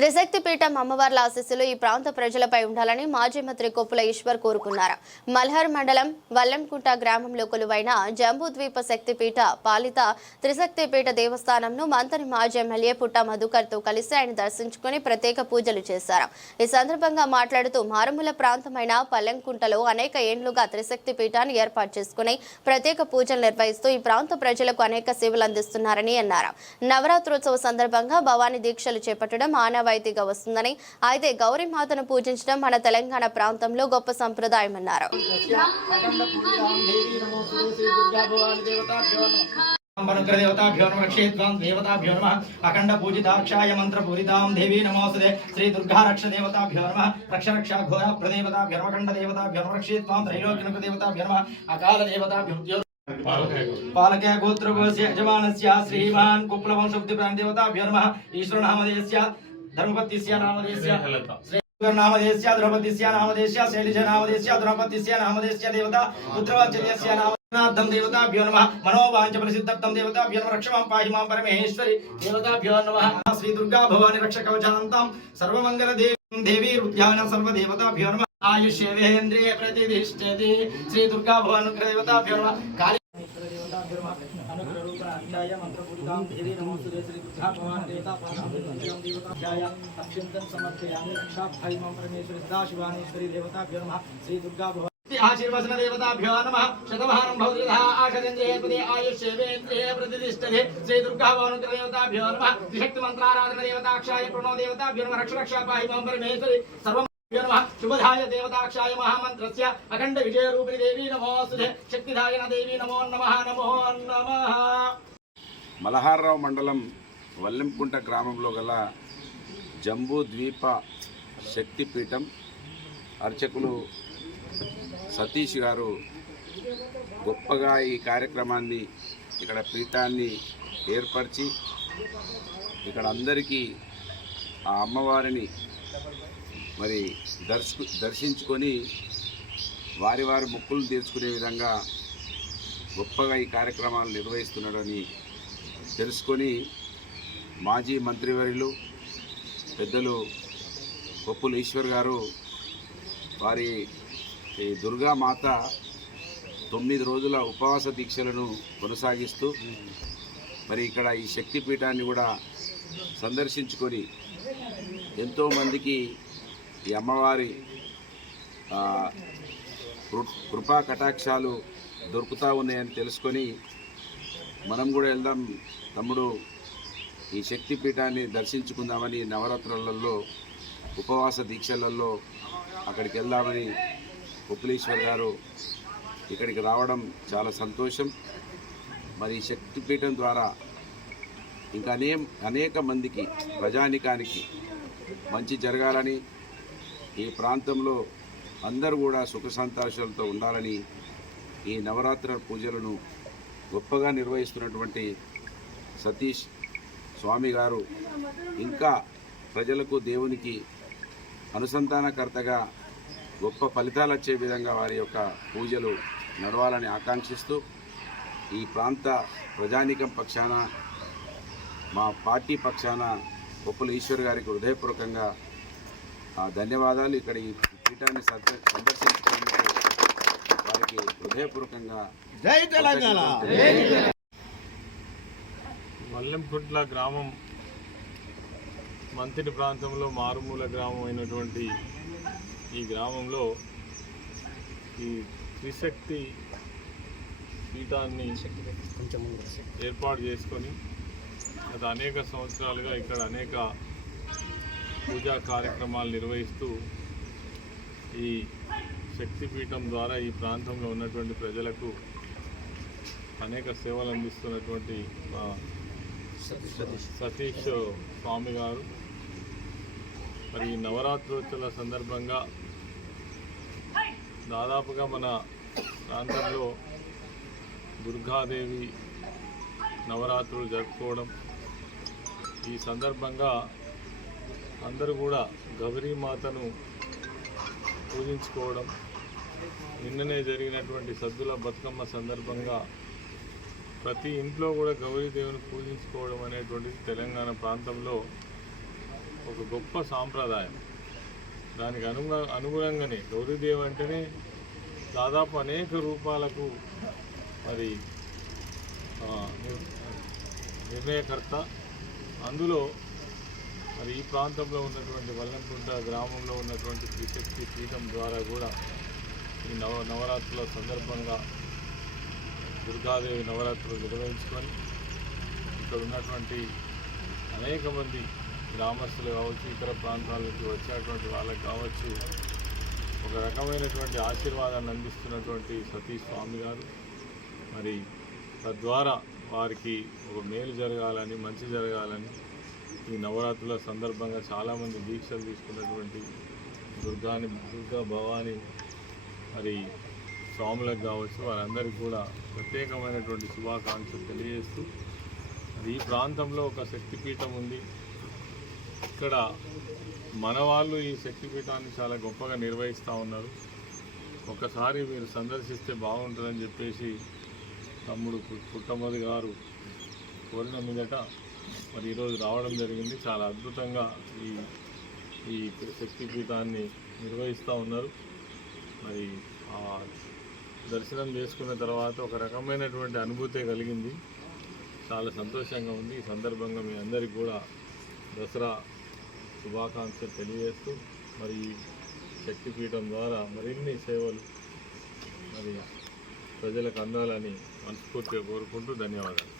త్రిశక్తి పీఠం అమ్మవార్ల ఆశీస్సులు ఈ ప్రాంత ప్రజలపై ఉండాలని మాజీ మంత్రి కొప్పుల ఈశ్వర్ కోరుకున్నారు. మల్హర్ మండలం వల్లంకుంట గ్రామంలో కొలువైన జంబూద్వీప శక్తిపీఠ పాలిత త్రిశక్తి పీఠ దేవస్థానంను మంత్రి మాజీ ఎమ్మెల్యే పుట్ట మధుకర్తో కలిసి ఆయన దర్శించుకుని ప్రత్యేక పూజలు చేశారు. ఈ సందర్భంగా మాట్లాడుతూ మారుమూల ప్రాంతమైన పల్లెంకుంటలో అనేక ఏండ్లుగా త్రిశక్తి పీఠాన్ని ఏర్పాటు చేసుకుని ప్రత్యేక పూజలు నిర్వహిస్తూ ఈ ప్రాంత ప్రజలకు అనేక సేవలు అందిస్తున్నారని అన్నారు. నవరాత్రోత్సవ సందర్భంగా భవానీ దీక్షలు చేపట్టడం ఆనవాయితీగా వస్తుందని. అయితే గౌరీమాతను పూజించడం మన తెలంగాణ ప్రాంతంలో గొప్ప సంప్రదాయమన్నారు. దేవతాభ్యో నమ రక్షేత్వాం దేవతాభ్యో నమ అఖండ పూజితాక్షాయ మంత్ర పూరితాం దేవీ నమోస్తుదే శ్రీ దుర్గా రక్ష దేవతాభ్యో నమ రక్ష రక్ష ఘోర ప్రదేవతాభ్యో నమ అఖండ దేవతాభ్యో నమ రక్షేత్వాం త్రైలోక్యనక దేవతాభ్యో నమ అకాల దేవతాభ్యో పాలక గోత్రగోస్య యజమానస్య శ్రీమాన్ కుప్లవంశక్తి దేవతాభ్యో నమ ఈశ్వరనామదేస్య ధర్మపత్యస్య నామదేస్య నామదేశ్య ద్రౌపదిస్య నామదేశ్య శైలజ నామదేశ్య ద్రౌపదిస్య నామదేశ్య దేవత పుత్రవాచ్యస్య నామనాథం దేవతాభ్యో నమ. మనోవాంచ ప్రసిద్ధం దేవతాభ్యో నమ. రక్షమాం పాహి మాం పరమేశ్వరి దేవతాభ్యో నమ. శ్రీ దుర్గా భవాని రక్ష కవచానంతం సర్వమంగళ దేవి దేవీ రుద్యాన సర్వదేవతాభ్యో నమ. ఆయుష్యేంద్రియ ప్రతిష్ఠతి శ్రీ దుర్గా భవాను దేవతాభ్యో నమ. కాళీ ఆశీర్వచన దేవతాభ్యో నమ శతమానం భౌతికః ఆశరింద్రియ ప్రతి ఆయుష్యేంద్రియ ప్రతిష్టతే శ్రీ దుర్గా భవనుగ్ర దేవతాభ్యో నమ త్రిశక్తి మంత్రారాధన దేవతాక్షాయ ప్రణో దేవతాభ్యో నమ రక్ష రక్ష పాహి మాం పరమేశ్వరి సర్వం నమః శుభధాయ దేవతాక్షాయ మహామంత్రస్య అఖండ విజయ రూపిణి దేవీ నమోస్తుతే శక్తిధాయన దేవీ నమో నమః నమో నమః మలహార్రావు మండలం వల్లెంకుంట గ్రామంలో గల జంబూ ద్వీప శక్తిపీఠం అర్చకులు సతీష్ గారు గొప్పగా ఈ కార్యక్రమాన్ని ఇక్కడ పీఠాన్ని ఏర్పరిచి ఇక్కడ అందరికీ ఆ అమ్మవారిని మరి దర్శకు దర్శించుకొని వారి వారి ముక్కులు తీర్చుకునే విధంగా గొప్పగా ఈ కార్యక్రమాలు నిర్వహిస్తున్నాడని తెలుసుకొని మాజీ మంత్రివర్యులు పెద్దలు కొప్పుల ఈశ్వర్ గారు వారి ఈ దుర్గామాత తొమ్మిది రోజుల ఉపవాస దీక్షలను కొనసాగిస్తూ మరి ఇక్కడ ఈ శక్తిపీఠాన్ని కూడా సందర్శించుకొని ఎంతోమందికి ఈ అమ్మవారి కృ- కృపా కటాక్షాలు దొరుకుతూ ఉన్నాయని తెలుసుకొని మనం కూడా వెళ్దాం. తమ్ముడు ఈ శక్తిపీఠాన్ని దర్శించుకుందామని నవరాత్రులలో ఉపవాస దీక్షలలో అక్కడికి వెళ్దామని ఉప్పులీశ్వర్ గారు ఇక్కడికి రావడం చాలా సంతోషం. మరి ఈ శక్తిపీఠం ద్వారా ఇంకా అనే అనేక మందికి ప్రజానికానికి మంచి జరగాలని ఈ ప్రాంతంలో అందరూ కూడా సుఖ సంతోషాలతో ఉండాలని ఈ నవరాత్ర పూజలను గొప్పగా నిర్వహిస్తున్నటువంటి సతీష్ స్వామి గారు ఇంకా ప్రజలకు దేవునికి అనుసంధానకర్తగా గొప్ప ఫలితాలు వచ్చే విధంగా వారి యొక్క పూజలు నడవాలని ఆకాంక్షిస్తూ ఈ ప్రాంత ప్రజానీకం పక్షాన మా పార్టీ పక్షాన కొప్పుల ఈశ్వర్ గారికి హృదయపూర్వకంగా ఆ ధన్యవాదాలు. ఇక్కడ ఈ పీఠాన్ని సంద- వారికి హృదయపూర్వకంగా జై తెలంగాణ. మల్లెంకుట్ల గ్రామం మంతిని ప్రాంతంలో మారుమూల గ్రామం అయినటువంటి ఈ గ్రామంలో ఈ త్రిశక్తి పీఠాన్ని ఏర్పాటు చేసుకొని గత అనేక సంవత్సరాలుగా ఇక్కడ అనేక పూజా కార్యక్రమాలు నిర్వహిస్తూ ఈ శక్తిపీఠం ద్వారా ఈ ప్రాంతంలో ఉన్నటువంటి ప్రజలకు అనేక సేవలు అందిస్తున్నటువంటి మా సతీష్. స్వామి గారు. మరి ఈ నవరాత్రోత్సవాల సందర్భంగా దాదాపుగా మన ప్రాంతంలో దుర్గాదేవి నవరాత్రులు జరుపుకోవడం ఈ సందర్భంగా అందరూ కూడా గౌరీమాతను పూజించుకోవడం నిన్ననే జరిగినటువంటి సద్దుల బతుకమ్మ సందర్భంగా ప్రతి ఇంట్లో కూడా గౌరీదేవిని పూజించుకోవడం అనేటువంటిది తెలంగాణ ప్రాంతంలో ఒక గొప్ప సాంప్రదాయం. దానికి అనుగు అనుగుణంగానే గౌరీదేవి అంటేనే దాదాపు అనేక రూపాలకు మరి నిర్- నిర్ణయకర్త. అందులో మరి ఈ ప్రాంతంలో ఉన్నటువంటి వల్లంకుంట గ్రామంలో ఉన్నటువంటి త్రిశక్తి పీఠం ద్వారా కూడా ఈ నవ నవరాత్రుల సందర్భంగా దుర్గాదేవి నవరాత్రులు నిర్వహించుకొని ఇక్కడ ఉన్నటువంటి అనేక మంది గ్రామస్తులు కావచ్చు ఇతర ప్రాంతాల నుంచి వచ్చేటువంటి వాళ్ళకి కావచ్చు ఒక రకమైనటువంటి ఆశీర్వాదాన్ని అందిస్తున్నటువంటి సతీష్ స్వామి గారు. మరి తద్వారా వారికి ఒక మేలు జరగాలని మంచి జరగాలని ఈ నవరాత్రుల సందర్భంగా చాలామంది దీక్షలు తీసుకున్నటువంటి దుర్గాని దుర్గా భవాని మరి స్వాములకు కావచ్చు వారందరికీ కూడా ప్రత్యేకమైనటువంటి శుభాకాంక్షలు తెలియజేస్తూ మరి ఈ ప్రాంతంలో ఒక శక్తిపీఠం ఉంది. ఇక్కడ మన వాళ్ళు ఈ శక్తిపీఠాన్ని చాలా గొప్పగా నిర్వహిస్తూ ఉన్నారు. ఒకసారి మీరు సందర్శిస్తే బాగుంటుందని చెప్పేసి తమ్ముడు పుట్టమది గారు కోరిన మీదట మరి ఈరోజు రావడం జరిగింది. చాలా అద్భుతంగా ఈ ఈ శక్తిపీఠాన్ని నిర్వహిస్తూ ఉన్నారు. మరి ఆ దర్శనం చేసుకున్న తర్వాత ఒక రకమైనటువంటి అనుభూతి కలిగింది. చాలా సంతోషంగా ఉంది. ఈ సందర్భంగా మీ అందరికీ కూడా దసరా శుభాకాంక్షలు తెలియజేస్తూ మరి శక్తిపీఠం ద్వారా మరిన్ని సేవలు మరి ప్రజలకు అందాలని మనస్ఫూర్తిగా కోరుకుంటూ ధన్యవాదాలు.